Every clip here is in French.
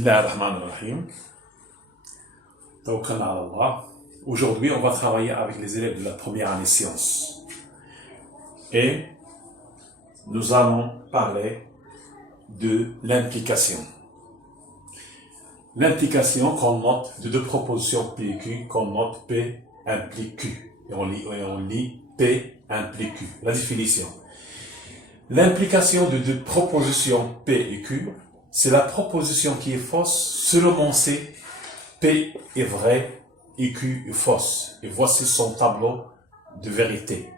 Bismillah ar-Rahman ar-Rahim. Tawakkal ala Allah. Aujourd'hui, on va travailler avec les élèves de la première année sciences. Et nous allons parler de l'implication. L'implication qu'on note de deux propositions P et Q, qu'on note P implique Q. Et on lit P implique Q. La définition. L'implication de deux propositions P et Q, c'est la proposition qui est fausse selon on sait P est vrai et Q est fausse. Et voici son tableau de vérité.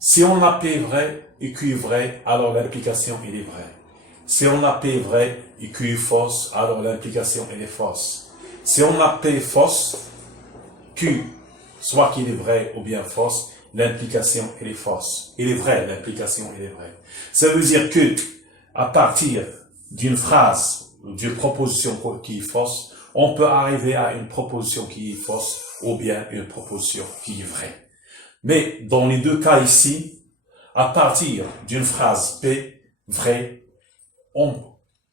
Si on a P vrai et Q est vrai, alors l'implication elle est vraie. Si on a P vrai et Q est fausse, alors l'implication elle est fausse. Si on a P fausse, Q, soit qu'il est vrai ou bien fausse, l'implication elle est fausse. Elle est vraie, l'implication elle est vraie. Ça veut dire que, à partir d'une phrase ou d'une proposition qui est fausse, on peut arriver à une proposition qui est fausse ou bien une proposition qui est vraie. Mais dans les deux cas ici, à partir d'une phrase P vraie,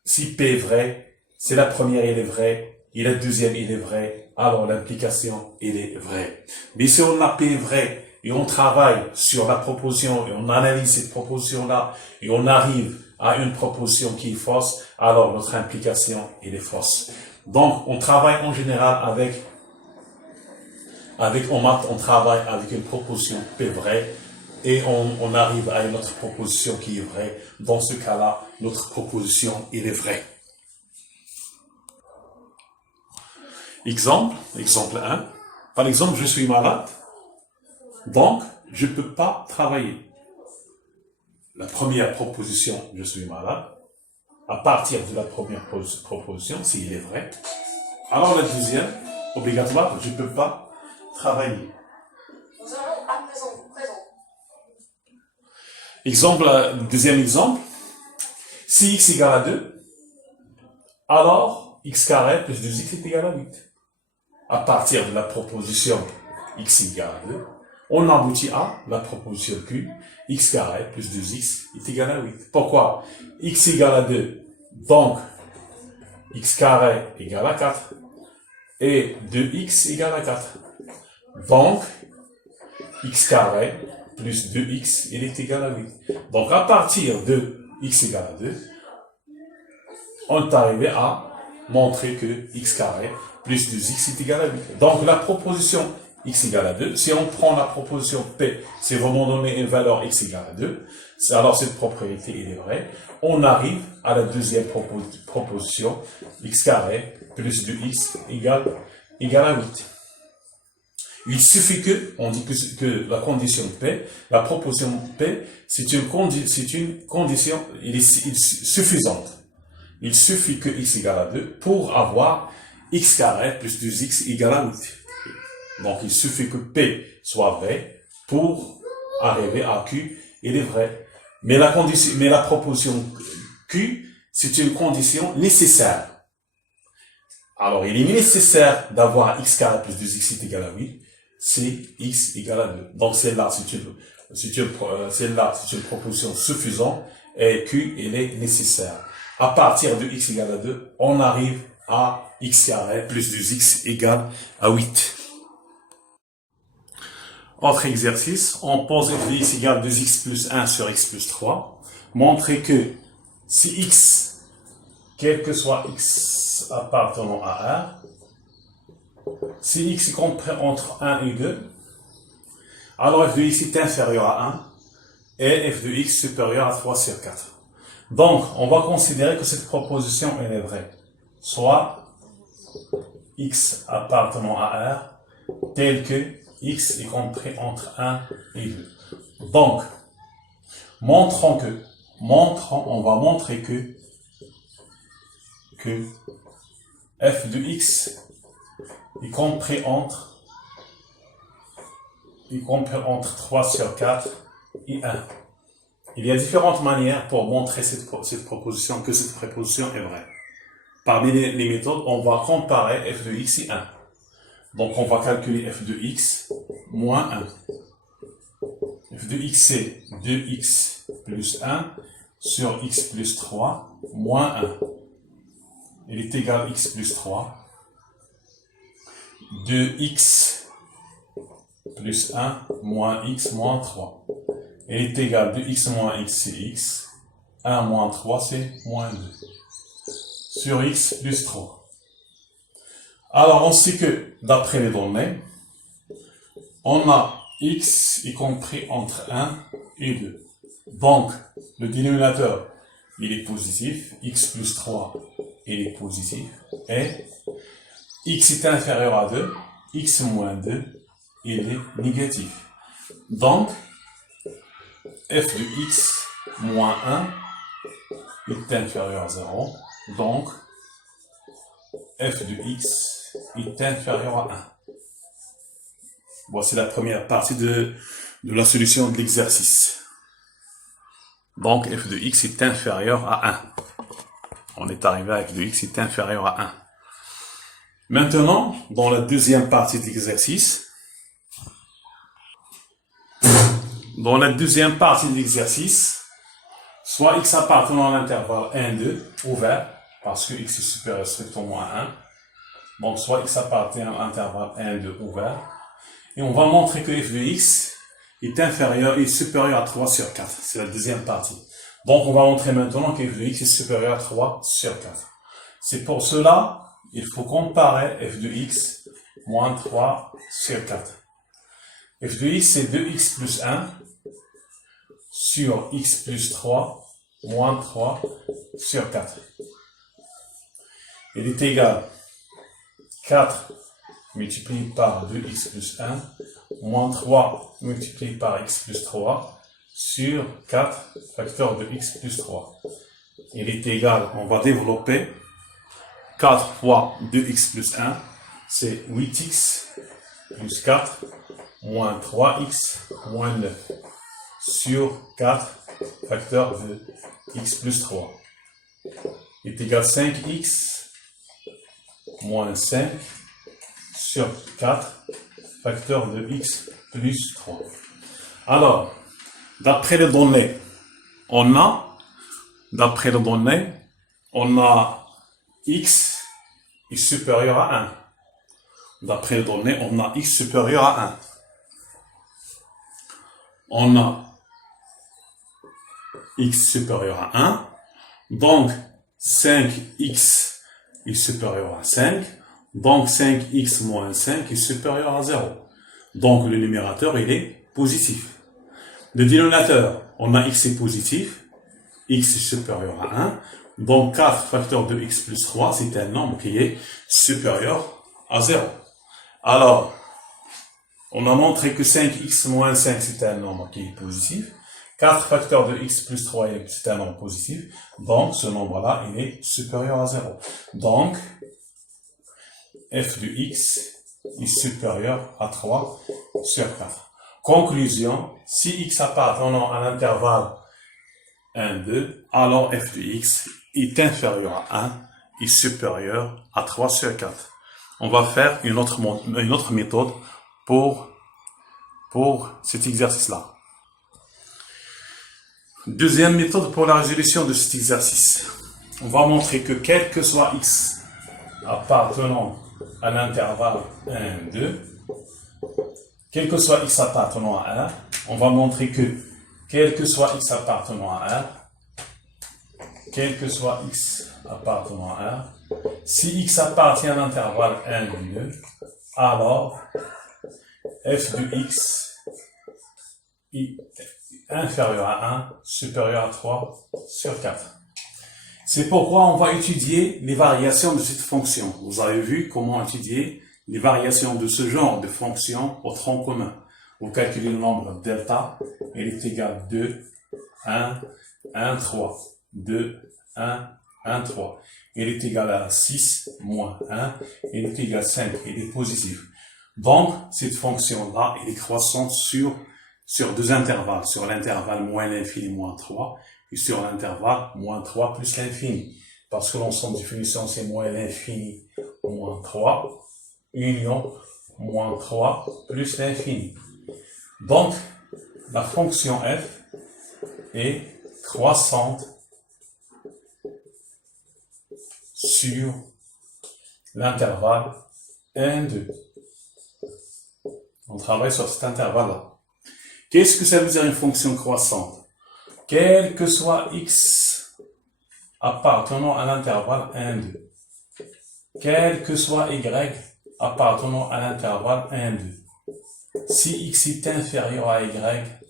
si P est vrai, c'est la première elle est vraie et la deuxième elle est vraie, alors l'implication elle est vraie. Mais si on a P vrai et on travaille sur la proposition et on analyse cette proposition-là et on arrive à une proposition qui est fausse, alors notre implication elle est fausse. Donc on travaille en général en maths, on travaille avec une proposition P vraie et on arrive à une autre proposition qui est vraie. Dans ce cas-là, notre proposition elle est vraie. Exemple 1. Par exemple, je suis malade, donc je ne peux pas travailler. La première proposition, je suis malade, à partir de la première proposition, s'il est vrai. Alors la deuxième, obligatoire, je ne peux pas travailler. Nous allons à présent. Deuxième exemple, si x égale à 2, alors x carré plus 2x est égal à 8. À partir de la proposition x égale à 2, on aboutit à la proposition Q, x carré plus 2x est égal à 8. Pourquoi? X égale à 2, donc x carré égale à 4, et 2x égale à 4. Donc, x carré plus 2x, il est égal à 8. Donc, à partir de x égale à 2, on est arrivé à montrer que x carré plus 2x est égal à 8. Donc, la proposition x égale à 2, si on prend la proposition P, c'est vraiment donner une valeur x égale à 2, alors cette propriété elle est vraie. On arrive à la deuxième proposition, x carré plus 2x égale à 8. Il suffit on dit que la condition P, la proposition P, c'est une condition il est suffisante. Il suffit que x égale à 2 pour avoir x carré plus 2x égale à 8. Donc, il suffit que P soit vrai pour arriver à Q, il est vrai. Mais la proposition Q, c'est une condition nécessaire. Alors, il est nécessaire d'avoir x carré plus 2x est égal à 8, c'est x égale à 2. Donc, celle-là, c'est une proposition suffisante et Q, elle est nécessaire. À partir de x égale à 2, on arrive à x carré plus 2x égale à 8. Autre exercice, on pose f de x égale 2x plus 1 sur x plus 3. Montrer que si x, quel que soit x appartenant à 1, si x est compris entre 1 et 2, alors f de x est inférieur à 1 et f de x supérieur à 3 sur 4. Donc, on va considérer que cette proposition elle est vraie. Soit x appartenant à 1 tel que x est compris entre 1 et 2. Donc, on va montrer que f de x est compris entre 3 sur 4 et 1. Il y a différentes manières pour montrer cette proposition, que cette proposition est vraie. Parmi les méthodes, on va comparer f de x et 1. Donc, on va calculer f de x moins 1. f de x, c'est 2x plus 1 sur x plus 3 moins 1. il est égal à x plus 3. 2x plus 1 moins x moins 3. Il est égal à 2x moins x, c'est x. 1 moins 3, c'est moins 2. Sur x plus 3. Alors, on sait que, d'après les données, on a x y compris entre 1 et 2. Donc, le dénominateur, il est positif. X plus 3, il est positif. Et x est inférieur à 2. X moins 2, il est négatif. Donc, f de x moins 1 est inférieur à 0. Donc, f de x est inférieur à 1. Voici la première partie de la solution de l'exercice. Donc, f de x est inférieur à 1. On est arrivé à f de x est inférieur à 1. Maintenant, dans la deuxième partie de l'exercice, soit x appartenant à l'intervalle 1, 2, ouvert, parce que x est supérieur strictement à 1. Donc, soit x appartient à l'intervalle 1, 2, ouvert. Et on va montrer que f de x est supérieur à 3 sur 4. C'est la deuxième partie. Donc, on va montrer maintenant que f de x est supérieur à 3 sur 4. C'est pour cela, il faut comparer f de x moins 3 sur 4. f de x, c'est 2x plus 1 sur x plus 3 moins 3 sur 4. Il est égal à 4 multiplié par 2x plus 1 moins 3 multiplié par x plus 3 sur 4 facteur de x plus 3. Il est égal, on va développer 4 fois 2x plus 1, c'est 8x plus 4 moins 3x moins 9 sur 4 facteur de x plus 3. Il est égal à 5x moins 5 sur 4 facteur de x plus 3. Alors, d'après les données, on a x est supérieur à 1. D'après les données, on a x supérieur à 1. On a x supérieur à 1. Donc, 5x est supérieur à 5. Donc, 5x moins 5 est supérieur à 0. Donc, le numérateur, il est positif. Le dénominateur, on a x est positif. X est supérieur à 1. Donc, 4 facteur de x plus 3, c'est un nombre qui est supérieur à 0. Alors, on a montré que 5x moins 5, c'est un nombre qui est positif. 4 facteur de x plus 3, c'est un nombre positif. Donc, ce nombre-là, il est supérieur à 0. Donc, f de x est supérieur à 3 sur 4. Conclusion, si x appartenant à l'intervalle 1, 2, alors f de x est inférieur à 1 et supérieur à 3 sur 4. On va faire une autre méthode pour cet exercice-là. Deuxième méthode pour la résolution de cet exercice. On va montrer que quel que soit x appartenant à l'intervalle 1, 2, quel que soit x appartenant à 1, on va montrer que quel que soit x appartenant à 1, si x appartient à l'intervalle 1 et 2, alors f de x est inférieur à 1, supérieur à 3 sur 4. C'est pourquoi on va étudier les variations de cette fonction. Vous avez vu comment étudier les variations de ce genre de fonction au tronc commun. Vous calculez le nombre delta, il est égal à 2, 1, 1, 3, 2, 1, 1, 3. Il est égal à 6, moins 1, il est égal à 5, il est positif. Donc, cette fonction-là, elle est croissante sur deux intervalles, sur l'intervalle moins l'infini moins 3, et sur l'intervalle moins 3 plus l'infini. Parce que l'ensemble des finitions, c'est moins l'infini moins 3, union moins 3 plus l'infini. Donc, la fonction f est croissante sur l'intervalle 1, 2. On travaille sur cet intervalle-là. Qu'est-ce que ça veut dire une fonction croissante? Quel que soit x appartenant à l'intervalle 1, 2. Quel que soit y appartenant à l'intervalle 1, 2. Si x est inférieur à y,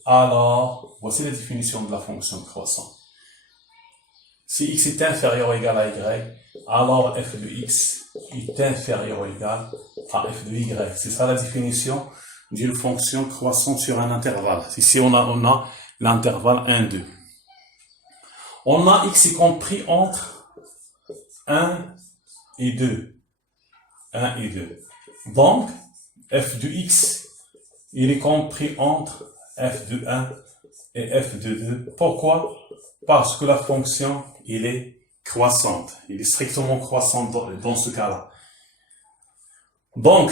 alors, voici la définition de la fonction croissante. Si x est inférieur ou égal à y, alors f de x est inférieur ou égal à f de y. C'est ça la définition d'une fonction croissante sur un intervalle. Ici, on a l'intervalle 1, 2. On a x est compris entre 1 et 2. 1 et 2. Donc, f de x, il est compris entre f de 1 et f de 2. Pourquoi? Parce que la fonction, elle est croissante. Elle est strictement croissante dans ce cas-là. Donc,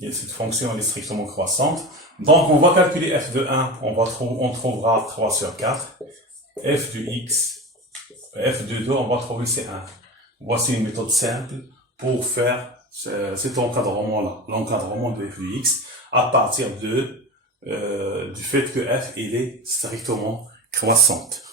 cette fonction, elle est strictement croissante. Donc, on va calculer f de 1. On trouvera 3 sur 4. F de x, f de 2, on va trouver c'est 1. Voici une méthode simple pour faire cet encadrement-là. L'encadrement de f de x à partir du fait que f, elle est strictement croissante.